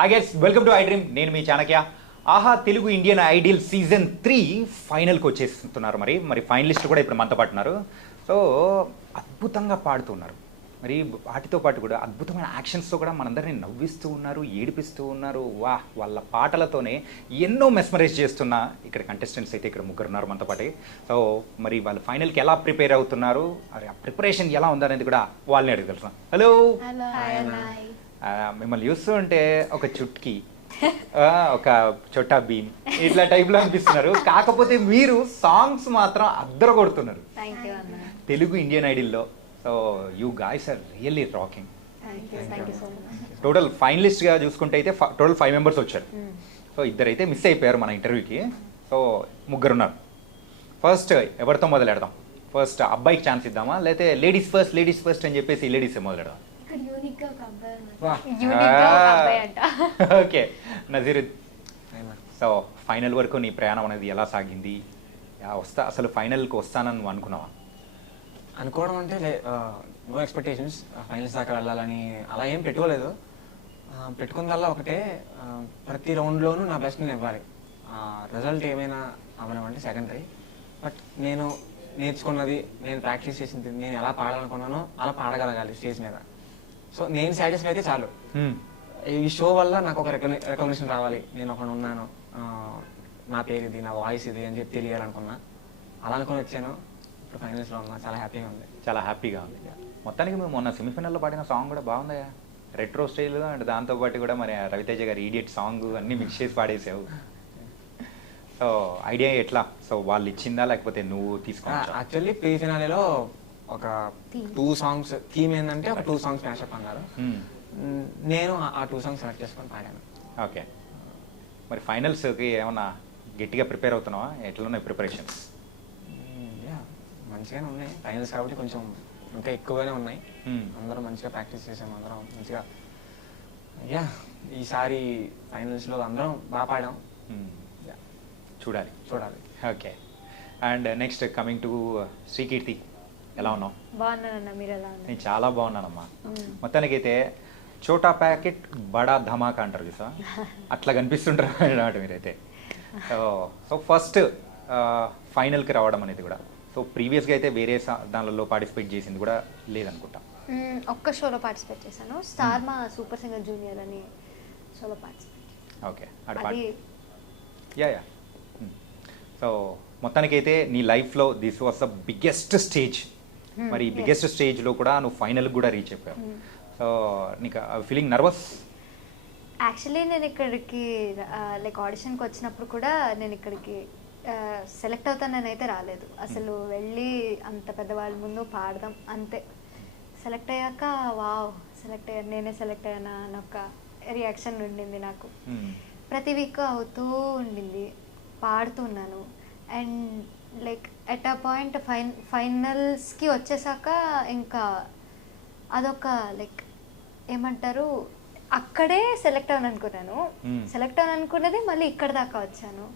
Hi guys, welcome to I dream. నేను మీ చాణక్య. ఆహా Telugu Indian ideal season 3 ఫైనల్కి వచ్చేస్తున్నారు. మరి ఫైనలిస్ట్ కూడా ఇప్పుడు మనతో పాటు ఉన్నారు. సో అద్భుతంగా పాడుతున్నారు. మరి వాటితో పాటు కూడా అద్భుతమైన యాక్షన్స్తో కూడా మనందరినీ నవ్విస్తూ ఉన్నారు, ఏడిపిస్తూ ఉన్నారు. వాళ్ళ పాటలతోనే ఎన్నో మెస్మరైజ్ చేస్తున్న ఇక్కడ కంటెస్టెంట్స్ అయితే ఇక్కడ ముగ్గురు ఉన్నారు మనతో పాటు. సో మరి వాళ్ళు ఫైనల్కి ఎలా ప్రిపేర్ అవుతున్నారు, ఆ ప్రిపరేషన్ ఎలా ఉందనేది కూడా వాళ్ళని అడగగలుగుతాం. హలో, మిమ్మల్ని చూస్తూ ఉంటే ఒక చుట్కీ, ఒక చొట్టా భీమ్ ఇట్లా టైప్లో అనిపిస్తున్నారు. కాకపోతే మీరు సాంగ్స్ మాత్రం అద్దర కొడుతున్నారు తెలుగు ఇండియన్ ఐడిల్లో. So you guys are really rocking. Total ఫైనలిస్ట్గా చూసుకుంటే అయితే టోటల్ 5 మెంబర్స్ వచ్చారు. సో ఇద్దరైతే మిస్ అయిపోయారు మన ఇంటర్వ్యూకి. సో ముగ్గురు ఉన్నారు. ఫస్ట్ ఎవరితో మొదలెడదాం? ఫస్ట్ అబ్బాయికి ఛాన్స్ ఇద్దామా, లేకపోతే లేడీస్ ఫస్ట్ అని చెప్పేసి లేడీస్ మొదలెడదాం? ఓకే నజీరుద్దీన్, సో ఫైనల్ వరకు నీ ప్రయాణం అనేది ఎలా సాగింది? అసలు ఫైనల్కి వస్తానని నువ్వు అనుకున్నావా? అనుకోవడం అంటే నో ఎక్స్పెక్టేషన్స్, ఫైనల్స్ దాకా వెళ్ళాలని అలా ఏం పెట్టుకోలేదు. పెట్టుకున్నదల్లా ఒకటే, ప్రతి రౌండ్లోనూ నా బెస్ట్ నేను ఇవ్వాలి. రిజల్ట్ ఏమైనా అవ్వనివ్వండి సెకండరీ, బట్ నేను నేర్చుకున్నది, నేను ప్రాక్టీస్ చేసింది, నేను ఎలా పాడాలనుకున్నానో అలా పాడగలగాలి స్టేజ్ మీద. సో నేను సాటిస్ఫై అయితే చాలు. ఈ షో వల్ల నాకు ఒక రికగ్నిషన్ రావాలి, నేను ఒకడు ఉన్నాను, నా పేరు ఇది, నా వాయిస్ ఇది అని చెప్పి తెలియాలనుకున్నా. అలా అనుకుని వచ్చాను. ఇప్పుడు ఫైనల్స్లో ఉన్నా, చాలా హ్యాపీగా ఉంది. చాలా హ్యాపీగా ఉంది. మొత్తానికి మేము మొన్న సెమీఫైనల్లో పాడిన సాంగ్ కూడా బాగుందయ్యా, రెట్రో స్టైల్. అండ్ దాంతోపాటు కూడా మరి రవితేజ గారి ఈడియట్ సాంగ్ అన్నీ మిక్స్ చేసి పాడేసావు. సో ఐడియా ఎట్లా? సో వాళ్ళు ఇచ్చిందా లేకపోతే నువ్వు తీసుకున్నా? యాక్చువల్లీ ప్రీ ఫినాలేలో ఒక 2 సాంగ్స్ థీమ్ ఏంటంటే ఒక 2 సాంగ్స్ మ్యాషప్ అన్నారు. నేను ఆ 2 సాంగ్స్ సెలెక్ట్ చేసుకొని పాడాను. ఓకే, మరి ఫైనల్స్కి ఏమన్నా గట్టిగా ప్రిపేర్ అవుతున్నావా? ఎట్లున్నాయి ప్రిపరేషన్స్? మంచిగానే ఉన్నాయి. ఫైనల్స్ కాబట్టి కొంచెం ఇంకా ఎక్కువగానే ఉన్నాయి. అందరం మంచిగా ప్రాక్టీస్ చేసాం, అందరం మంచిగా. ఈసారి ఫైనల్స్లో అందరం బాగా పాడాం. చూడాలి. Okay, and next coming to Srikeerthi, ఎలా ఉన్నావు? బాగున్నానన్నా, మీరు ఎలా ఉన్నారు? నేను చాలా బాగున్నానమ్మా. మొత్తానికైతే చోటా ప్యాకెట్ బడా ధమాకా అంటారు చూసా, అట్లా కనిపిస్తుంటారు అన్నమాట మీరైతే. సో ఫస్ట్ ఫైనల్కి రావడం అనేది కూడా, సో ప్రీవియస్గా అయితే వేరే దానిలో పార్టిసిపేట్ చేసింది కూడా లేదనుకుంటా. ఒక్క షోలో పార్టిసిపేట్ చేశాను, స్టార్ మా సూపర్ సింగర్ జూనియర్ అని షోలో పార్టిసిపేట్. Okay, yeah. సో మొత్తానికైతే నీ లైఫ్లో this was the biggest stage. మరి బిగ్గెస్ట్ స్టేజ్లో కూడా నువ్వు ఫైనల్కి కూడా రీచ్ అయిపోయావు. సో నీకు ఫీలింగ్ నర్వస్? యాక్చువల్లీ నేను ఇక్కడికి లైక్ ఆడిషన్కి వచ్చినప్పుడు కూడా నేను ఇక్కడికి సెలెక్ట్ అవుతానని అయితే రాలేదు. అసలు వెళ్ళి అంత పెద్దవాళ్ళ ముందు పాడదాం అంతే. సెలెక్ట్ అయ్యాక వావ్ సెలెక్ట్ అయ్యాను, నేనే సెలెక్ట్ అయ్యానా అని ఒక రియాక్షన్ ఉండింది నాకు. ప్రతి వీక్ అవుతూ ఉండింది, పాడుతున్నాను. And like at a point ఫైనల్స్కి వచ్చేసాక ఇంకా అదొక లైక్ ఏమంటారు, అక్కడే సెలెక్ట్ అవ్వను అనుకున్నాను. సెలెక్ట్ అవ్వను అనుకున్నది మళ్ళీ ఇక్కడ దాకా వచ్చాను.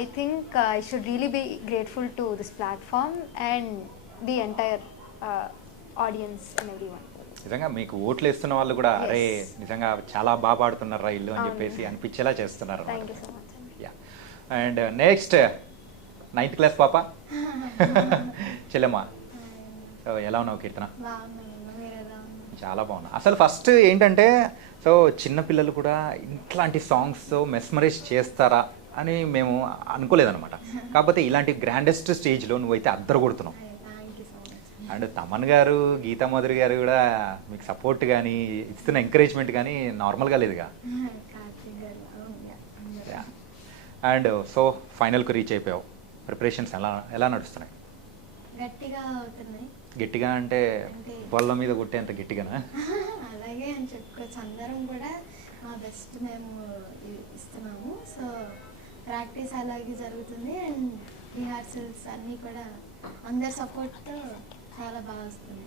I think I should really be grateful to this platform and the entire audience and everyone. నిజంగా మీకు ఓట్లు వేస్తున్న వాళ్ళు కూడా అరే నిజంగా చాలా బాగా పాడుతున్నారు ఇల్లు అని చెప్పేసి అనిపించేలా చేస్తున్నారు. Thank you so much. And next 9th class పాప చెల్లెమ్మా, సో ఎలా ఉన్నావు కీర్తన? చాలా బాగున్నా. అసలు ఫస్ట్ ఏంటంటే, సో చిన్నపిల్లలు కూడా ఇట్లాంటి సాంగ్స్ మెస్మరైజ్ చేస్తారా అని మేము అనుకోలేదన్నమాట. కాకపోతే ఇలాంటి గ్రాండెస్ట్ స్టేజ్లో నువ్వైతే అద్దరు కొడుతున్నావు. అండ్ తమన్ గారు, గీతా మాధురి గారు కూడా మీకు సపోర్ట్ కానీ ఇస్తున్న ఎంకరేజ్మెంట్ కానీ నార్మల్గా లేదుగా. అండ్ సో ఫైనల్కి రీచ్ అయిపోయావు. ప్రిపరేషన్స్ ఎలా నడుస్తున్నాయి? గట్టిగా అంటే బల్ల మీద కొట్టేంత గట్టిగానా? అలాగే అని చెప్పుకోవచ్చు. అందరం కూడా మా బెస్ట్ మేము ఇస్తున్నాము. సో ప్రాక్టీస్ అలాగే జరుగుతుంది అండ్ రిహార్సల్స్ అన్నీ కూడా అందరి సపోర్ట్తో చాలా బాగా వస్తుంది.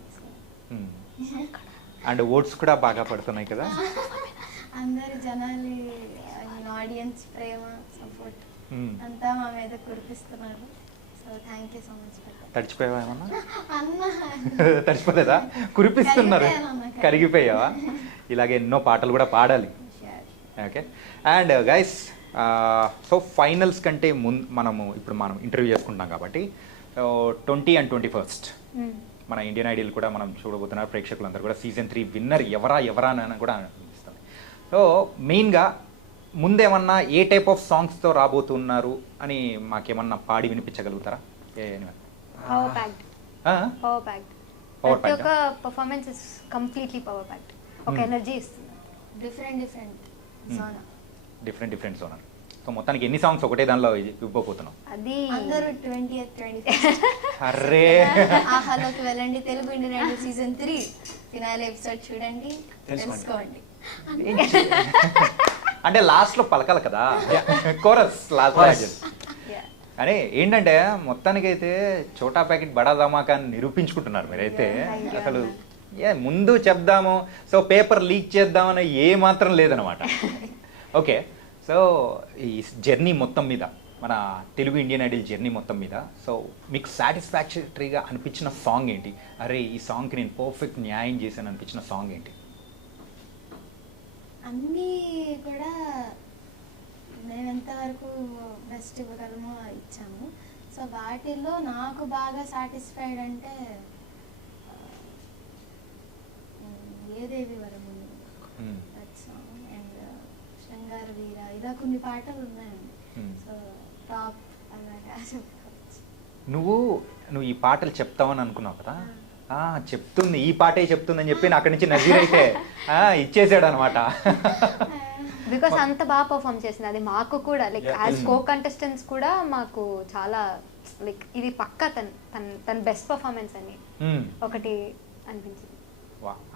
అండ్ ఓట్స్ కూడా బాగా పడుతున్నాయి కదా? అందరి జనాలు, ఆడియన్స్ ప్రేమ, సపోర్ట్ అంతా మా మీద కురిపిస్తున్నారు. So thank you so much. తడిచిపోయావా ఏమన్నా? తడిచిపోలేదా? కురిపిస్తున్నారు, కరిగిపోయావా? ఇలాగే ఎన్నో పాటలు కూడా పాడాలి. Okay. And guys, so finals కంటే మనము ఇంటర్వ్యూ చేసుకుంటాం కాబట్టి 20 and 21 మన ఇండియన్ ఐడల్ కూడా మనం చూడబోతున్నారు. ప్రేక్షకులందరూ కూడా సీజన్ 3 విన్నర్ ఎవరా అని కూడా అనిపిస్తుంది. సో మెయిన్గా ముందేమన్నా ఏ టైప్ ఆఫ్ సాంగ్స్తో రాబోతున్నారు అని మాకేమన్నా పాడి వినిపించగలుగుతారా? Power packed. Power packed. ప్రతి ఒక్క performance is completely power packed. ఒక ఎనర్జీ ఇస్తుంది. Different genre. సో మొత్తానికి ఎన్ని సాంగ్స్ ఒకటే దానిలో ఇవ్వబోతున్నాం? అది అందరూ 20th 21st అరే ఆహాలోకి వెళ్ళండి. Telugu Indian Idol season 3 finale episode చూడండి, తెలుసుకోండి. అంటే లాస్ట్ లో పలకాలి కదా, కోరస్ లాస్ట్. కానీ ఏంటంటే మొత్తానికైతే చోటా ప్యాకెట్ బడా ధమాకా అని నిరూపించుకుంటున్నారు మీరైతే. అసలు ముందు చెప్దాము, సో పేపర్ లీక్ చేద్దామని ఏ మాత్రం లేదనమాట. ఓకే, సో ఈ జర్నీ మొత్తం మీద, మన తెలుగు ఇండియన్ ఐడల్ జర్నీ మొత్తం మీద, సో మీకు సాటిస్ఫాక్టరీగా అనిపించిన సాంగ్ ఏంటి? అరే ఈ సాంగ్కి నేను పర్ఫెక్ట్ న్యాయం చేశాను అనిపించిన సాంగ్ ఏంటి? అన్నీ కూడా మేము ఎంతవరకు బెస్ట్ ఇవ్వగలమో ఇచ్చాము. సో వాటిల్లో నాకు బాగా సాటిస్ఫైడ్ అంటే ఏదేవి వరము సాంగ్ అండ్ శృంగార వీర, ఇలా కొన్ని పాటలు ఉన్నాయండి. సో టాప్ అలాగా చెప్పుకోవచ్చు. నువ్వు ఈ పాటలు చెప్తావని అనుకున్నావు కదా, చెప్తుంది, ఈ పాటే చెప్తుందని చెప్పి అక్కడి నుంచి నజీర్ అయితే ఇచ్చేసాడు అనమాట. బికాస్ అంత బాగా పర్ఫామ్ చేసింది. అది మాకు కూడా లైక్ యాజ్ కో కంటెస్టెంట్స్ కూడా మాకు చాలా లైక్ ఇది పక్కా తన బెస్ట్ పర్ఫార్మెన్స్ అని ఒకటి అనిపించింది.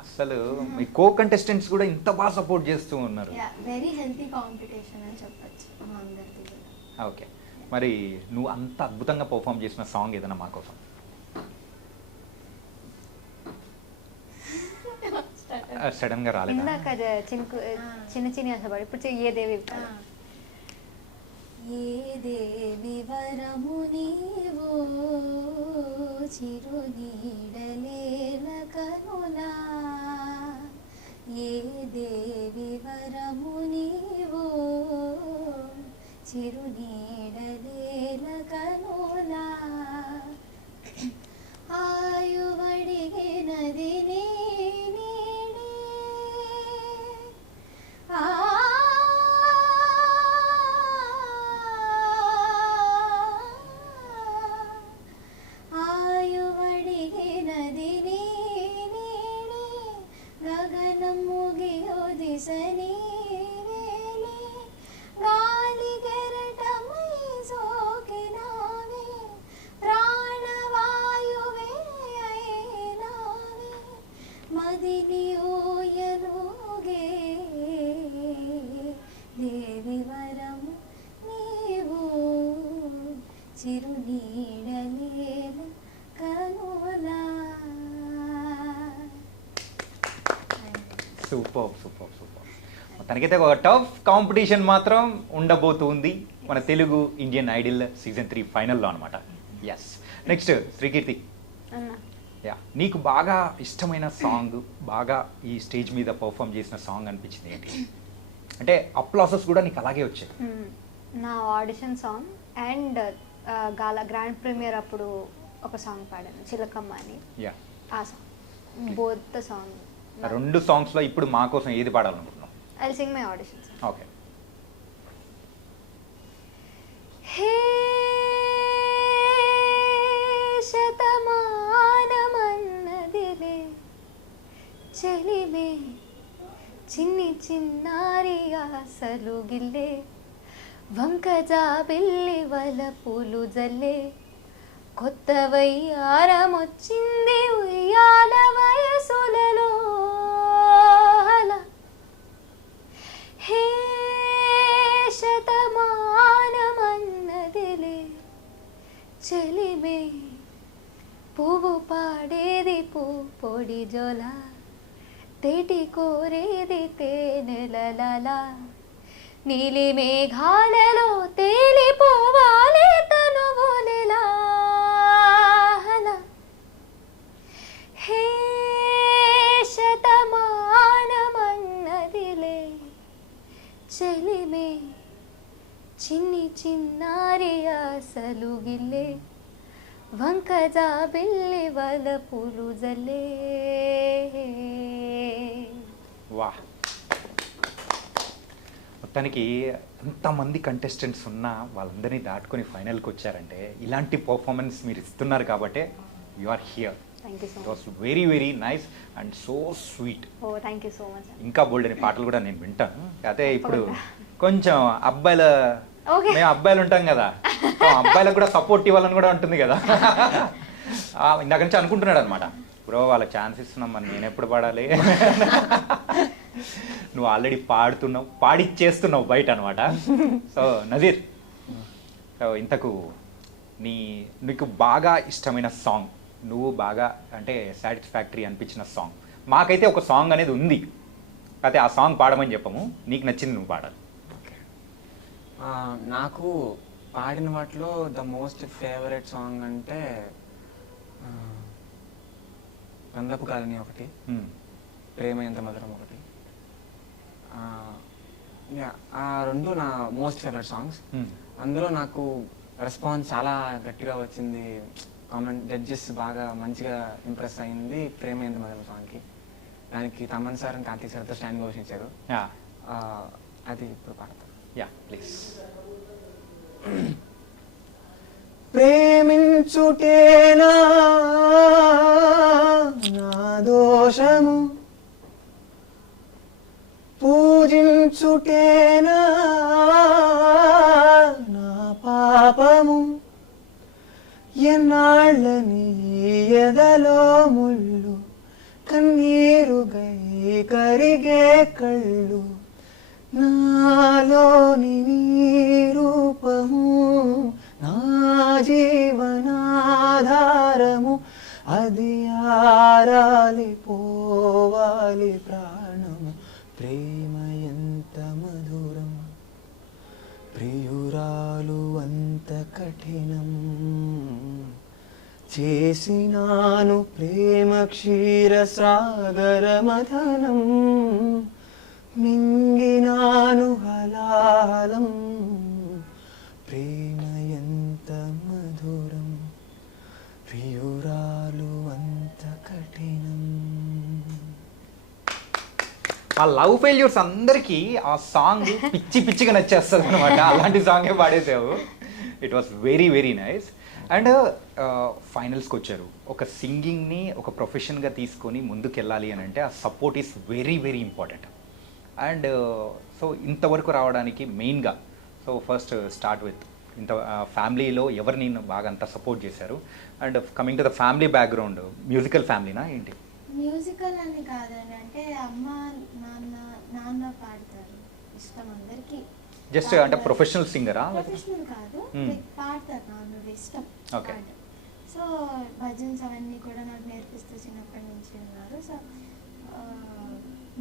అసలు మీ కో కంటెస్టెంట్స్ కూడా ఇంత బాగా సపోర్ట్ చేస్తూ ఉన్నారు. వెరీ హెల్తీ కాంపిటీషన్ అని చెప్పొచ్చు మా అందరిది కూడా. ఓకే, మరి నువ్వు అంత అద్భుతంగా పర్ఫామ్ చేసిన సాంగ్ ఏదైనా మా కోసం? సడన్ గా రాలేదు. ఇందాక చిన్న ఆశపడి ఇప్పుడు ఏ దేవి ఏ దేవి వరము నీవో చిరునీడలేల కనులా, ఏ దేవి వరము నీవో చిరునీడలేల కనులా, ఆయువడిగినది నీ సూపర్. తనకైతే ఒక టఫ్ కాంపిటీషన్ మాత్రం ఉండబోతుంది మన తెలుగు ఇండియన్ ఐడల్ సీజన్ 3 ఫైనల్లో అనమాట. ఎస్, నెక్స్ట్ శ్రీకీర్తి, నీకు బాగా ఇష్టమైన సాంగ్, బాగా ఈ స్టేజ్ మీద పర్ఫామ్ చేసిన సాంగ్ అనిపించింది ఏంటి? అంటే అప్లాసెస్ కూడా నీకు అలాగే వచ్చాయి. నా audition song and grand premiere అప్పుడు ఒక సాంగ్ పాడాను, చిలకమ్మ అని. ఆ సాంగ్, బోత్ ద సాంగ్. రెండు సాంగ్స్ లో ఇప్పుడు మా కోసం ఏది పాడాలనుకుంటున్నావు? I'll sing my audition song. Okay. హే శతమానమన్నదిలే చెలిమే చిన్ని చిన్నారి ఆశలు గిల్లే వంకజాబిల్లి వలపులు జల్లే కొత్త వయ్యారమొచ్చింది ఉయ్యాల వయసులలో హే శతమానమన్నదిలే చెలిమే పువ్వు పాడేది పొడి జోల తేటి కోరేది తేనెలలా నీలి మేఘాలలో తేలిపోవాలి తనువులెలా హే శతమానమన్నదిలే చెలిమే చిన్ని చిన్నారి ఆశలు గిల్లే వంకజా బిల్లి వలపులు జల్లే. వా, మొత్తానికి ఎంతమంది కంటెస్టెంట్స్ ఉన్నా వాళ్ళందరినీ దాటుకొని ఫైనల్కి వచ్చారంటే ఇలాంటి పర్ఫార్మెన్స్ మీరు ఇస్తున్నారు కాబట్టి you are here. Thank you so it much. Was very very nice and so sweet. Oh thank you so much. ఇంకా బోల్డ్ అనే పాటలు కూడా నేను వింటాను. అదే ఇప్పుడు కొంచెం అబ్బాయిల Okay. మేము అబ్బాయిలు ఉంటాం కదా, సో అబ్బాయిలకు కూడా సపోర్ట్ ఇవ్వాలని కూడా ఉంటుంది కదా. ఇందాక నుంచి అనుకుంటున్నాడు అనమాట, బ్రో వాళ్ళకి ఛాన్స్ ఇస్తున్నాం మరి నేను ఎప్పుడు పాడాలి. నువ్వు ఆల్రెడీ పాడుతున్నావు, పాడిచ్చేస్తున్నావు బయట అనమాట. సో నజీర్, సో ఇంతకు నీకు బాగా ఇష్టమైన సాంగ్, నువ్వు బాగా అంటే సాటిస్ఫాక్టరీ అనిపించిన సాంగ్, మాకైతే ఒక సాంగ్ అనేది ఉంది, అయితే ఆ సాంగ్ పాడమని చెప్పము, నీకు నచ్చింది నువ్వు పాడాలి. నాకు పాడిన వాటిలో ద మోస్ట్ ఫేవరెట్ సాంగ్ అంటే గంధపు కాలనీ ఒకటి, ప్రేమ ఎంత మధురం ఒకటి. ఆ రెండు నా మోస్ట్ ఫేవరెట్ సాంగ్స్. అందులో నాకు రెస్పాన్స్ చాలా గట్టిగా వచ్చింది, కామెంట్ జడ్జెస్ బాగా మంచిగా ఇంప్రెస్ అయింది ప్రేమ ఎంత మధురం సాంగ్కి. దానికి తమన్ సార్ అండ్ కార్తీక్ సార్తో స్టాండ్ ఓషన్ ఇచ్చారు. అది ఇప్పుడు పాడతాను. Yeah please. ప్రేమించుటేనా నా దోషము, పూజించుటేనా నా పాపము, ఎన్నాళ్ళని ఎదలో ముళ్ళు, కన్నీరుగై కరిగే కళ్ళు, నాలోని నీ రూపము నా జీవనాధారము, అది ఆరాలి పోవాలి ప్రాణము, ప్రేమ ఎంత మధురం, ప్రియురాలు అంత కఠినం, చేసినాను ప్రేమ క్షీర సాగర మథనం, మింగినాను హలాలం, ప్రేమ ఎంత మధురం, ప్రియురాలు అంత కఠినం. ఆ లవ్ ఫెయిల్యూర్స్ అందరికీ ఆ సాంగ్ పిచ్చి పిచ్చిగా నచ్చేస్తుంది అనమాట, అలాంటి సాంగే పాడేసావు. It was very very nice. And ఫైనల్స్కి వచ్చారు, ఒక సింగింగ్ని ఒక ప్రొఫెషన్గా తీసుకొని ముందుకెళ్ళాలి అని అంటే ఆ support is very very important. And so ఇంతవరకు రావడానికి మెయిన్గా, సో ఫస్ట్ స్టార్ట్ విత్ ఇంత ఫ్యామిలీలో ఎవరు నేను బాగా అంత సపోర్ట్ చేశారు? And coming to the family background, musical ఫ్యామిలీనా ఏంటి? మ్యూజికల్ అని కాదండి, అంటే అమ్మ నాన్న పాడతారు, ఇష్టం అందరికి. జస్ట్ అంటే ప్రొఫెషనల్ సింగరా? ప్రొఫెషనల్ కాదు, పాడతారు, నాన్న ఇష్టం. ఓకే. సో భజన్స్ అవన్నీ కూడా నాకు నేర్పిస్తూ చిన్నప్పటి నుంచి ఉన్నారు. సో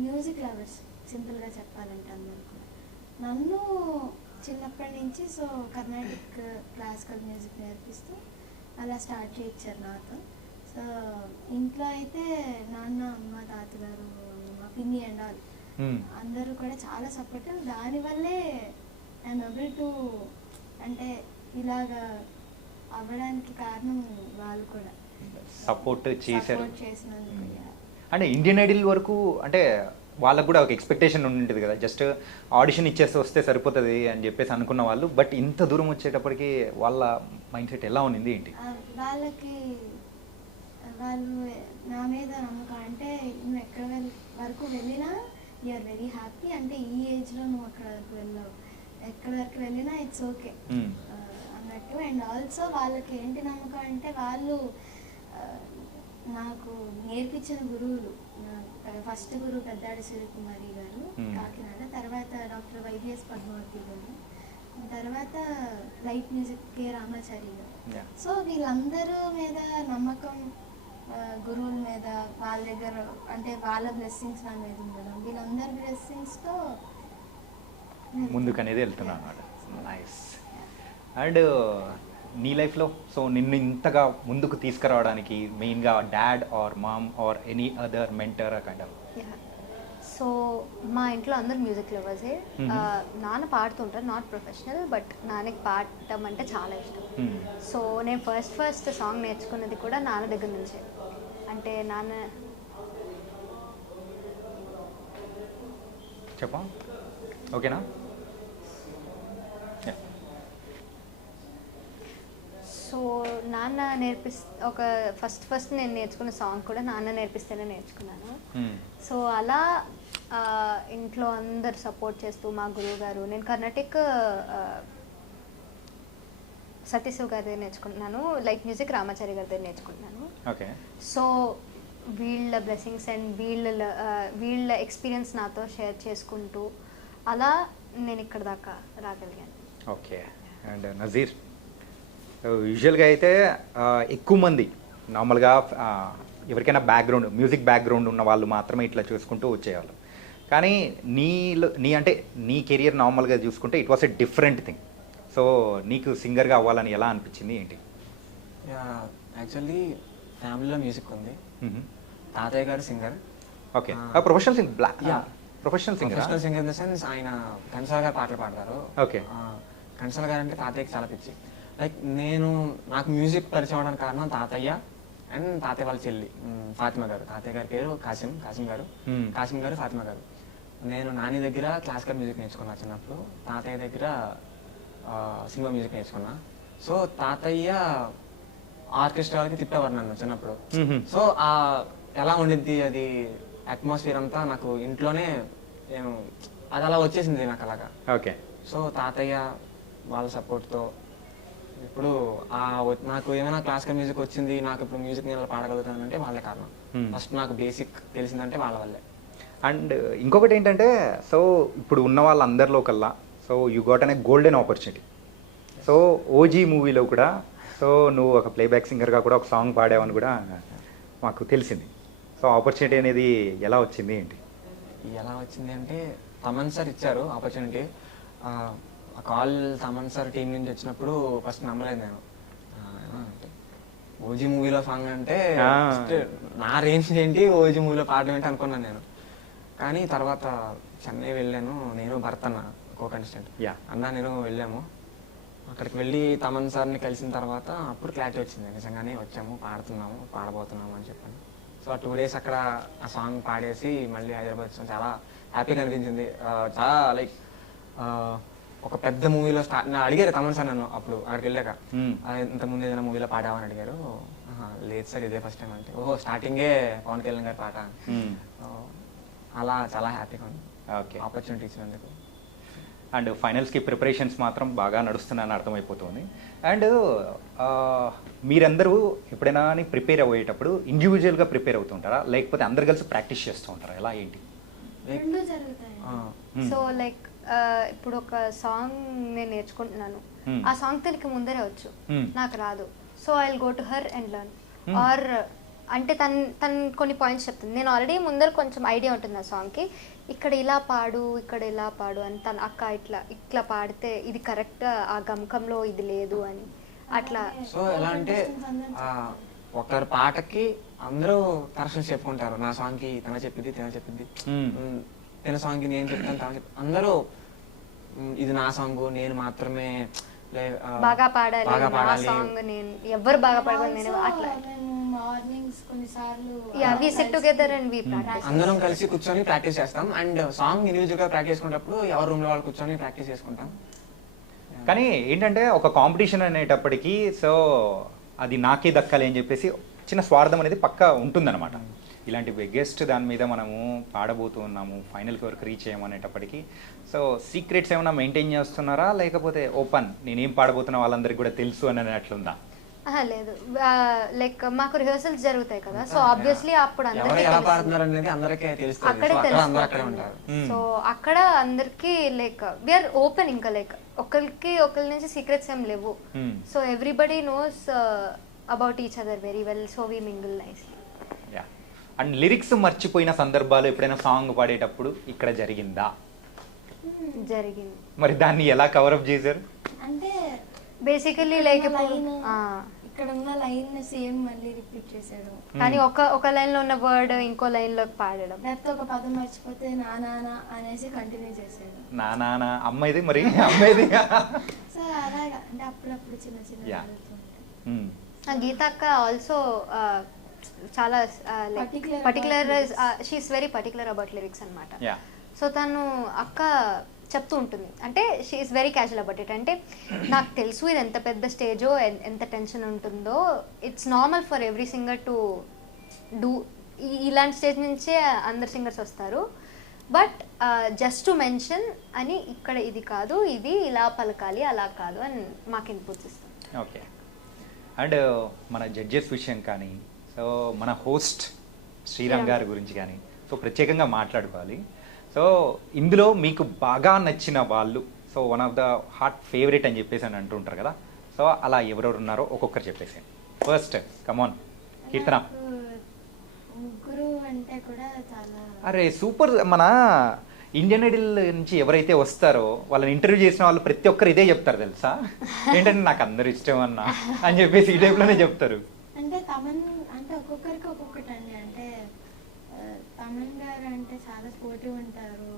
మ్యూజిక్ లవర్స్, సింపుల్గా చెప్పాలంటే అందరు కూడా నన్ను చిన్నప్పటి నుంచి సో కర్ణాటిక్ క్లాసికల్ మ్యూజిక్ నేర్పిస్తూ అలా స్టార్ట్ చేయించారు నాతో. సో ఇంట్లో అయితే నాన్న, అమ్మ, తాతగారు, మా పిన్ని అండ్ ఆల్ అందరూ కూడా చాలా సపోర్టివ్. దానివల్లే ఐఎమ్ ఏబుల్ టు అంటే ఇలాగా అవ్వడానికి కారణం వాళ్ళు కూడా సపోర్ట్ చేశారు. చేసినందుకు. అంటే ఇండియన్ ఐడల్ వరకు అంటే వాళ్ళకు కూడా ఒక ఎక్స్పెక్టేషన్ ఉంటుంది కదా, జస్ట్ ఆడిషన్ ఇచ్చేసి వస్తే సరిపోతుంది అని చెప్పేసి అనుకున్న వాళ్ళు, బట్ ఇంత దూరం వచ్చేటప్పటికి వాళ్ళ మైండ్ సెట్ ఎలా ఉంది ఏంటి? వాళ్ళు నా మీద నమ్మకం, అంటే నువ్వు ఎక్కడ వరకు వెళ్ళినా యూఆర్ వెరీ హ్యాపీ, అంటే ఈ ఏజ్లో నువ్వు అక్కడ వరకు వెళ్ళావు, ఎక్కడ వరకు వెళ్ళినా ఇట్స్ ఓకే అన్నట్టు. అండ్ ఆల్సో వాళ్ళకి ఏంటి నమ్మకం అంటే వాళ్ళు నాకు నేర్పించిన గురువులు, ఫస్ట్ గురువు పెద్దాడి సూర్యకుమారి గారు కాకినాడ, తర్వాత డాక్టర్ వైవిఎస్ పద్మావతి గారు, తర్వాత లైట్ మ్యూజిక్ కే రామాచారి గారు. సో వీళ్ళందరూ మీద నమ్మకం, గురువుల మీద, వాళ్ళ దగ్గర అంటే వాళ్ళ బ్లెస్సింగ్స్ నా మీద ఉండడం, వీళ్ళందరి బ్లెస్సింగ్స్తో ముందుకనేది వెళ్తున్నాను అన్నమాట. నైస్. అండ్ నీ లైఫ్లో సో నిన్ను ఇంతగా ముందుకు తీసుకురావడానికి మెయిన్గా dad or mom or any other mentor kind of? So మా ఇంట్లో అందరు మ్యూజిక్ లవర్సే. నాన్న పాడుతుంటారు, నాట్ ప్రొఫెషనల్, బట్ నాన్నకి పాడటం అంటే చాలా ఇష్టం. సో నేను ఫస్ట్ సాంగ్ నేర్చుకున్నది కూడా నాన్న దగ్గర నుంచే. అంటే నాన్న చెప్పా ఓకేనా? సో నాన్న ఒక ఫస్ట్ నేను నేర్చుకున్న సాంగ్ కూడా నాన్న నేర్పిస్తేనే నేర్చుకున్నాను. సో అలా ఇంట్లో అందరు సపోర్ట్ చేస్తూ మా గురువు గారు, నేను కర్ణాటిక్ సతీశివ్ గారి దగ్గర నేర్చుకుంటున్నాను, లైక్ మ్యూజిక్ రామాచారి గారి దగ్గర నేర్చుకుంటున్నాను. ఓకే. సో వీళ్ళ బ్లెస్సింగ్స్ అండ్ వీళ్ళ ఎక్స్పీరియన్స్ నాతో షేర్ చేసుకుంటూ అలా నేను ఇక్కడ దాకా రాగలిగాను. ఓకే. అండ్ నజీర్, యూజువల్గా అయితే ఎక్కువ మంది నార్మల్గా ఎవరికైనా మ్యూజిక్ బ్యాక్గ్రౌండ్ ఉన్న వాళ్ళు మాత్రమే ఇట్లా చూసుకుంటూ వచ్చేవాళ్ళు. కానీ నీ అంటే నీ కెరియర్ నార్మల్గా చూసుకుంటే it was a different thing. So నీకు సింగర్గా అవ్వాలని ఎలా అనిపించింది ఏంటి? యాక్చువల్లీ ఫ్యామిలీలో మ్యూజిక్ ఉంది. తాతయ్య గారు singer. Okay. Professional singer. Professional singer in the sense ఆయన కన్సాల్ గారు పాటలు పాడతారు. ఓకే. కన్సాల్ గారు అంటే తాతయ్యకి చాలా పిచ్చి. లైక్ నాకు మ్యూజిక్ పరిచయం అవడానికి కారణం తాతయ్య అండ్ తాతయ్య వాళ్ళ చెల్లి ఫాతిమా గారు. తాతయ్య గారి పేరు కాసిం గారు ఫాతిమా గారు. నేను నాని దగ్గర క్లాసికల్ మ్యూజిక్ నేర్చుకున్నా చిన్నప్పుడు, తాతయ్య దగ్గర సినిమా మ్యూజిక్ నేర్చుకున్నా. సో తాతయ్య ఆర్కెస్ట్రాలకి తిప్పేవారు నన్ను చిన్నప్పుడు. సో ఎలా ఉండిద్ది అది అట్మాస్ఫియర్ అంతా నాకు ఇంట్లోనే అది అలా వచ్చేసింది నాకు అలాగా. ఓకే. సో తాతయ్య వాళ్ళ సపోర్ట్తో ఇప్పుడు నాకు ఏమైనా క్లాసికల్ మ్యూజిక్ వచ్చింది, నాకు ఇప్పుడు మ్యూజిక్ నేను పాడగలుగుతానంటే వాళ్ళే కారణం. ఫస్ట్ నాకు బేసిక్ తెలిసిందంటే వాళ్ళ వల్లే. అండ్ ఇంకొకటి ఏంటంటే, సో ఇప్పుడు ఉన్న వాళ్ళందరిలో కల్లా సో యూ గాట్ అనే గోల్డెన్ ఆపర్చునిటీ. సో ఓజీ మూవీలో కూడా సో నువ్వు ఒక ప్లేబ్యాక్ సింగర్గా కూడా ఒక సాంగ్ పాడావని కూడా మాకు తెలిసింది. సో ఆపర్చునిటీ అనేది ఎలా వచ్చింది ఏంటి? ఎలా వచ్చింది అంటే తమన్ సార్ ఇచ్చారు opportunity. Call Thaman sir team నుంచి వచ్చినప్పుడు ఫస్ట్ నమ్మలేదు నేను. ఓజీ మూవీలో సాంగ్ అంటే నా రేంజ్ ఏంటి, ఓజీ మూవీలో పాడడం ఏంటి అనుకున్నాను నేను. కానీ తర్వాత చెన్నై వెళ్ళాను, నేను భరతన్న కో కంటెస్టెంట్ అన్నా నేను వెళ్ళాము. అక్కడికి వెళ్ళి తమన్ సార్ని కలిసిన తర్వాత అప్పుడు క్లారిటీ వచ్చింది, నిజంగానే వచ్చాము, పాడబోతున్నాము అని చెప్పాను. సో 2 days అక్కడ ఆ సాంగ్ పాడేసి మళ్ళీ హైదరాబాద్ వచ్చాను. చాలా హ్యాపీగా అనిపించింది. చాలా లైక్ ఒక పెద్ద మూవీలో అడిగారు తమన్ సార్ నన్ను అప్పుడు అక్కడికి వెళ్ళాక, ఇంతకుముందు ఏదైనా మూవీలో పాడామని అడిగారు. లేదు సార్ ఇదే ఫస్ట్ టైం అంటే, ఓహో స్టార్టింగే పవన్ కళ్యాణ్ గారి పాట. అలా చాలా హ్యాపీగా ఉంది ఆపర్చునిటీ ఇచ్చినందుకు. అండ్ ఫైనల్స్కి ప్రిపరేషన్స్ మాత్రం బాగా నడుస్తున్నాయని అర్థమైపోతుంది. అండ్ మీరందరూ ఎప్పుడైనా ప్రిపేర్ అయ్యేటప్పుడు ఇండివిజువల్గా ప్రిపేర్ అవుతుంటారా, లేకపోతే అందరు కలిసి ప్రాక్టీస్ చేస్తూ ఉంటారా, ఎలా ఏంటి? సో లైక్ ఇప్పుడు ఒక సాంగ్ నేను నేర్చుకుంటున్నాను, ఆ సాంగ్ తనకి ముందరే వచ్చు, నాకు రాదు. So I will go to her and learn. Or అంటే తను కొన్ని పాయింట్స్ చెప్తుంది, నేను ఆల్రెడీ ముందర కొంచెం ఐడియా ఉంటుంది ఆ సాంగ్కి, ఇక్కడ ఇలా పాడు ఇక్కడ ఇలా పాడు అని. తను అక్క ఇట్లా పాడితే ఇది కరెక్ట్, ఆ గమకంలో ఇది లేదు అని అట్లా. సో ఎలా అంటే ఒకరి పాటకి అందరూ కరెక్షన్స్ చెప్పుకుంటారు. నా సాంగ్కి తన చెప్పింది తన సాంగ్కి నేను చెప్తాను తన అందరూ ఇది నా సాంగ్, నేను మాత్రమే బాగా పాడాలి సాంగ్, నేను ఎవరు బాగా పాడాలి నేను అట్లా. మార్నింగ్స్ కొన్నిసార్లు we sit together and we practice. అందరం కలిసి కూర్చొని ప్రాక్టీస్ చేస్తాం. అండ్ సాంగ్ ఇండివిజువల్ గా ప్రాక్టీస్ చేసుకున్నప్పుడు ఎవరి రూమ్ లో వాళ్ళు కూర్చొని ప్రాక్టీస్ చేసుకుంటాం. కానీ ఏంటంటే ఒక కాంపిటీషన్ అనేటప్పటికీ సో అది నాకే దక్కాలి అని చెప్పేసి చిన్న స్వార్థం అనేది పక్కా ఉంటుందన్నమాట. ఇలాంటి బిగ్గెస్ట్ దాని మీద మనము పాడబోతూ ఉన్నాము, ఫైనల్కి వరకు రీచ్ అయ్యామనేటప్పటికీ సో సీక్రెట్స్ ఏమైనా మెయింటైన్ చేస్తున్నారా, లేకపోతే ఓపెన్ నేనేం పాడబోతున్నా వాళ్ళందరికీ కూడా తెలుసు అని అట్లుందా? లేదు, లైక్ మాకు రిహర్సల్స్ జరుగుతాయి కదా, సో ఆబ్వియస్లీ అప్పుడు అక్కడే తెలుసు. సో అక్కడ అందరికి లైక్ వీఆర్ ఓపెన్, ఇంకా లైక్ ఒకరి నుంచి సీక్రెట్స్ ఏం లేవు. So everybody knows about each other very well, so we mingle nicely. And lyrics మర్చిపోయిన సందర్భాలు ఎప్పుడైనా సాంగ్ పాడేటప్పుడు ఇక్కడ జరిగిందా? జరిగింది. మరి దాన్ని ఎలా కవరప్ చేశారు? అంటే బేసికలీ లైక్ ఇక్కడ ఉన్న లైన్ సేమ్ మళ్ళీ రిపీట్ చేసాడు. కానీ ఒక లైన్ లో ఉన్న వర్డ్ ఇంకో లైన్ లోకి పాడడం, లేకపోతే ఒక పదం మర్చిపోతే నా నాన్న అనేసి కంటిన్యూ చేసాడు. నా అమ్మాయిది మరి అమ్మాయిది. సో అలాగా అంటే అప్పుడప్పుడు చిన్న చిన్న Yeah. జరుగుతుంటాయి. గీత అక్క ఆల్సో చాలా Particular particular, about lyrics. She's very particular about lyrics అనమాట. యా సో తను అక్క చెప్తూ ఉంటుంది, అంటే she's very casual about it. అంటే నాకు తెలుసు ఇది ఎంత పెద్ద స్టేజో, ఎంత టెన్షన్ ఉంటుందో, it's normal for every singer to do. ఇలాంటి స్టేజ్ నుంచే అందరు సింగర్స్ వస్తారు, బట్ జస్ట్ టు మెన్షన్ అని ఇక్కడ ఇది కాదు, ఇది ఇలా పలకాలి అలా కాదు అని మాకు ఇన్పుట్స్ ఇస్తాం. ఓకే. అండ్ మన జడ్జెస్ విషయం కానీ, సో మన హోస్ట్ శ్రీరామ్ గారి గురించి కానీ సో ప్రత్యేకంగా మాట్లాడుకోవాలి. సో ఇందులో మీకు బాగా నచ్చిన వాళ్ళు, so one of the hot favourite అని చెప్పేసి అని అంటుంటారు కదా, సో అలా ఎవరెవరు ఉన్నారో ఒక్కొక్కరు చెప్పేసి. ఫస్ట్ కమాన్ కీర్తన. నాకు ముగ్గురు అంటే కూడా చాలా అరే సూపర్. మన ఇండియన్ ఐడల్ నుంచి ఎవరైతే వస్తారో వాళ్ళని ఇంటర్వ్యూ చేసిన వాళ్ళు ప్రతి ఒక్కరు ఇదే చెప్తారు తెలుసా, ఏంటంటే నాకు అందరు ఇష్టం అన్న అని చెప్పేసి ఈ టైప్లోనే చెప్తారు. అంటే తమన్ అంటే ఒక్కొక్కరికి ఒక్కొక్కటి అండి. అంటే తమన్ గారు అంటే చాలా స్పోర్టివ్ ఉంటారు,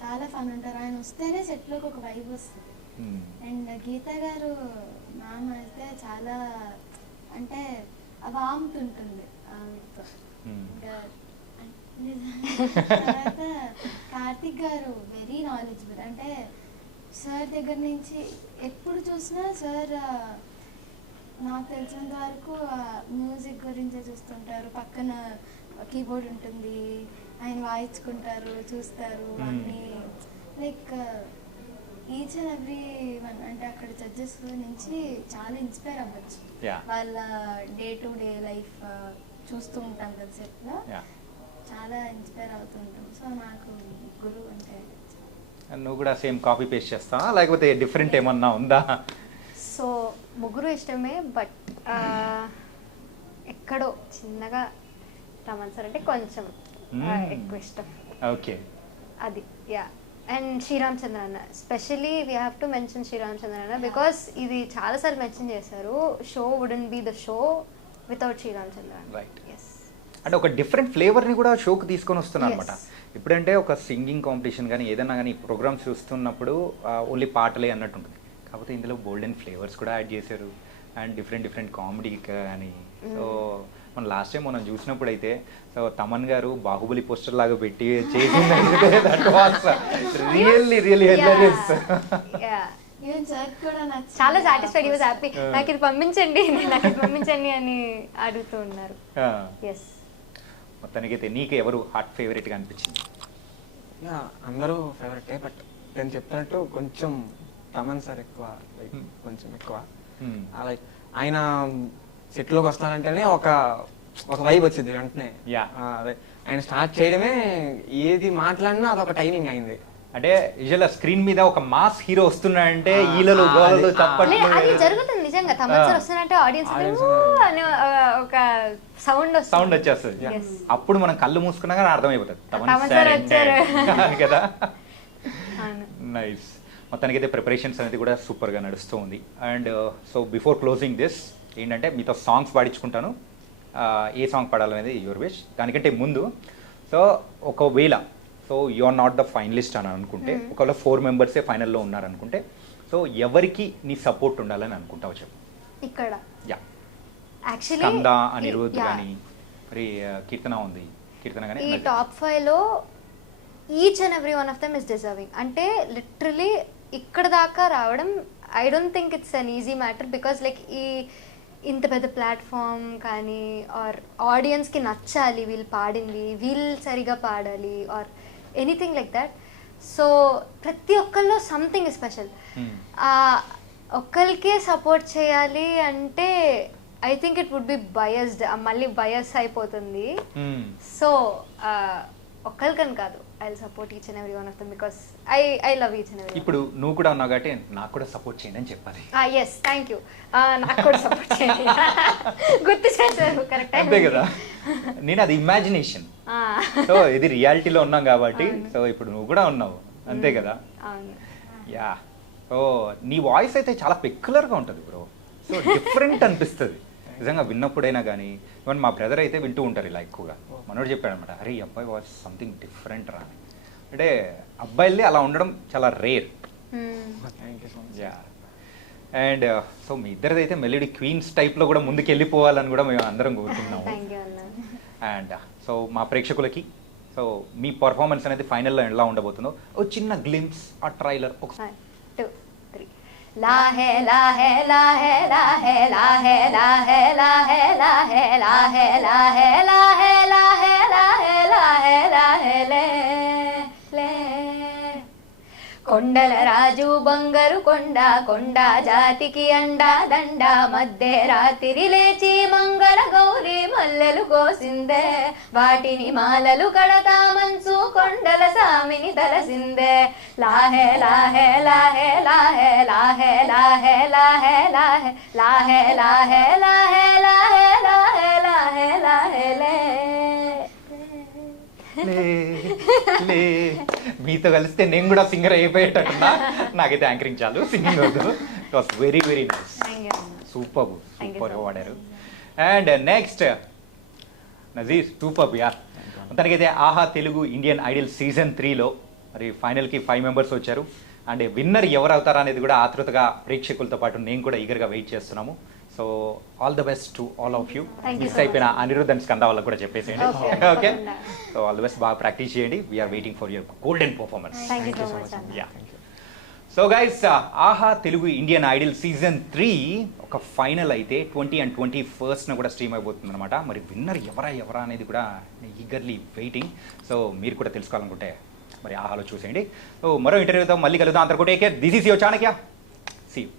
చాలా ఫన్ ఉంటారు. ఆయన వస్తేనే సెట్లోకి ఒక వైబ్ వస్తుంది. అండ్ గీత గారు మ్యామ్ అయితే చాలా అంటే వామ్త్ ఉంటుంది ఆమెతో. ఇంకా తర్వాత కార్తిక్ గారు వెరీ నాలెడ్జబుల్. అంటే సార్ దగ్గర నుంచి ఎప్పుడు చూసినా సార్ నాకు తెలిసినంత వరకు మ్యూజిక్ గురించే చూస్తుంటారు. పక్కన కీబోర్డ్ ఉంటుంది, ఆయన వాయించుకుంటారు, చూస్తారు అన్నీ. Like each and every one అంటే అక్కడ జడ్జెస్ నుంచి చాలా ఇన్స్పైర్ అవ్వచ్చు. వాళ్ళ డే టు డే లైఫ్ చూస్తూ ఉంటాం కదా సెట్లో, చాలా ఇన్స్పైర్ అవుతూ ఉంటాం. సో నాకు గురువు అంటే. నువ్వు కూడా సేమ్ కాపీ పేస్ట్ చేస్తావా లేకపోతే డిఫరెంట్ ఏమన్నా ఉందా? సో ముగ్గురు ఇష్టమే, బట్ ఎక్కడో చిన్నగా రమణ్ సార్ అంటే కొంచెం ఎక్కువ ఇష్టం. ఓకే. అది యా. అండ్ శ్రీరామ్ చంద్ర అన్న, specially we have to mention Sriram Chandra అన్న, బికాస్ ఇది చాలాసార్లు మెన్షన్ చేశారు, show wouldn't be the show without Sriram Chandra అన్న. రైట్. ఎస్. అంటే ఒక డిఫరెంట్ ఫ్లేవర్ని కూడా షోకి తీసుకొని వస్తున్నారు అనమాట. Yes. ఇప్పుడంటే ఒక సింగింగ్ కాంపిటీషన్ కానీ ఏదైనా కానీ ప్రోగ్రామ్స్ చూస్తున్నప్పుడు ఓన్లీ పాటలే అన్నట్టు ఉంటుంది, కాకపోతే ఇందులో బోల్డెన్ ఫ్లేవర్స్ కూడా యాడ్ చేశారు అండ్ డిఫరెంట్ కామెడీ కానీ. సో మనం లాస్ట్ టైం మనం చూసినప్పుడు అయితే సో తమన్ గారు బాహుబలి పోస్టర్ లాగా పెట్టి చేసింది రియల్లీ హిలేరియస్. ఈవెన్ సార్ కూడా నాకు చాలా సాటిస్ఫైడ్, వాజ్ హ్యాపీ. నాకు ఇది పంపించండి, నాకు ఇది పంపించండి అని అడుగుతూ ఉన్నారు. ఎస్. మొత్తానికైతే నీకు ఎవరు హాట్ ఫేవరెట్గా అనిపించింది? అందరూ ఫేవరెటే, బట్ నేను చెప్పినట్టు కొంచెం తమన్ సార్ ఎక్కువ, లైక్ కొంచెం ఎక్కువ. లైక్ ఆయన సెట్లోకి వస్తానంటేనే ఒక వైబ్ వచ్చింది వెంటనే. అదే ఆయన స్టార్ట్ చేయడమే ఏది మాట్లాడినా అదొక టైమింగ్ అయింది. అంటే యూజువల్ స్క్రీన్ మీద ఒక మాస్ హీరో వస్తున్నాడంటే ఈలలో గోలలు చప్పట్లు అది జరుగుతుంది నిజంగా. తమన్ సార్ వస్తున్నట్టే ఆడియన్స్ అని ఒక సౌండ్ వచ్చేస్తుంది. అప్పుడు మనం కళ్ళు మూసుకున్నా కానీ అర్థమైపోతుంది తమన్ సార్ వచ్చారు కదా. నైస్. మొత్తానికి అయితే ప్రిపరేషన్స్ అనేది కూడా సూపర్గా నడుస్తూ ఉంది. And so before closing this ఏంటంటే మీతో సాంగ్స్ పాడించుకుంటాను, ఏ సాంగ్ పాడాలనేది యువర్ విష్. దానికంటే ముందు సో ఒకవేళ so you are not the finalist అని అనుకుంటే, ఒకవేళ 4 మెంబర్సే ఫైనల్లో ఉన్నారనుకుంటే, సో ఎవరికి నీ సపోర్ట్ ఉండాలని అనుకుంటావు చెప్పు. ఇక్కడ యా యాక్చువల్లీ స్కంద, అనిరుద్ కానీ మరి కీర్తన ఉంది, కీర్తన కానీ ఈ టాప్ 5లో each and every one of them is deserving. అంటే లిటరలీ ఇక్కడ దాకా రావడం I don't think it's an easy matter, because like ఇంత పెద్ద ప్లాట్ఫామ్ కానీ ఆర్ ఆడియన్స్కి నచ్చాలి వీళ్ళు పాడింది, వీళ్ళు సరిగా పాడాలి or anything like that. So ప్రతి ఒక్కరిలో సంథింగ్ స్పెషల్. ఒక్కరికే సపోర్ట్ చేయాలి అంటే I think it would be biased, మళ్ళీ బయస్ అయిపోతుంది. సో ఒక్కరికని కాదు, I will support each and every one of them because I love each and every. ఇప్పుడు నువ్వు కూడా ఉన్నావు కాబట్టి నాకు కూడా సపోర్ట్ చేయండి అని చెప్పాలి. Yes, thank you. నాకు కూడా సపోర్ట్ చేయండి. గుర్తు చేశారు, కరెక్ట్ అంతే కదా. నేను అది ఇమాజినేషన్, సో ఇది రియాలిటీలో ఉన్నాం కాబట్టి. సో ఇప్పుడు నువ్వు కూడా ఉన్నావు, అంతే కదా. యా. సో నీ వాయిస్ అయితే చాలా పెక్యులర్గా ఉంటుంది బ్రో, సో డిఫరెంట్ అనిపిస్తుంది. నిజంగా విన్నప్పుడైనా కానీ ఈవెన్ మా బ్రదర్ అయితే వింటూ ఉంటారు ఇలా ఎక్కువగా. మనోడు చెప్పాడు అనమాట, అరే ఈ అబ్బాయి వాజ్ సంథింగ్ డిఫరెంట్ రా అని. అంటే అబ్బాయిల్ని అలా ఉండడం చాలా rare. Thank you so much. Yeah and so మీ ఇద్దరిదైతే మెలోడీ క్వీన్స్ టైప్లో కూడా ముందుకు వెళ్ళిపోవాలని కూడా మేము అందరం కోరుకుంటున్నాము. థ్యాంక్ యూ అన్న. అండ్ సో మా ప్రేక్షకులకి సో మీ పర్ఫార్మెన్స్ అనేది ఫైనల్లో ఎలా ఉండబోతుందో ఓ చిన్న గ్లిమ్స్ ఆ ట్రైలర్ ఒక 1 2 3 లాహే లాహే లాహే లాహే లాహే లాహే లాహే లాహే లాహే లాహే లాహే లాహే లాహే లాహే లాహే లే లే కొండల రాజు బంగారు కొండ కొండ జాతికి అండా దండ మధ్య రాత్రి లేచి మంగళ గౌరి మల్లెలు కోసిందే వాటిని మాలలు కడతా మంచు కొండల సామిని తలసిందే లాహే లాహే లాహే లాహే లాహే లాహే లాహే లాహే లాహే లాహే లాహే లాహే లాహే లాహే లాహే లే లే మీతో కలిస్తే నేను కూడా సింగర్ అయిపోయేటట్టున్నా. నాకైతే యాంకరింగ్ చాలు, సింగింగ్ వద్దు. It was very very nice, super సూపర్గా వాడారు. అండ్ నెక్స్ట్ నజీర్ సూపర్ యార్. మొత్తానికైతే ఆహా తెలుగు ఇండియన్ ఐడల్ సీజన్ 3లో మరి ఫైనల్కి 5 మెంబర్స్ వచ్చారు. అండ్ విన్నర్ ఎవరు అవుతారా అనేది కూడా ఆతృతగా ప్రేక్షకులతో పాటు నేను కూడా ఈగర్గా వెయిట్ చేస్తున్నాము. So all the best to all of you. Miss అయిపోయిన అనిరుద్ధ్ అండ్ స్కంద వాళ్ళకి కూడా చెప్పేసేయండి. Okay, so all the best, బాగా ప్రాక్టీస్ చేయండి. We are waiting for your golden performance. Thank you so much అన్న. Yeah, so guys Aha Telugu Indian Idol season 3 ఒక final అయితే 20 and 21st కూడా స్ట్రీమ్ అయిపోతుంది అనమాట. మరి విన్నర్ ఎవరా అనేది కూడా ఈగర్లీ వెయిటింగ్. సో మీరు కూడా తెలుసుకోవాలనుకుంటే మరి ఆహాలో చూసేయండి. సో మరో ఇంటర్వ్యూతో మళ్ళీ కలుద్దాం. అంతకు take care. This is your Chanakya. See you.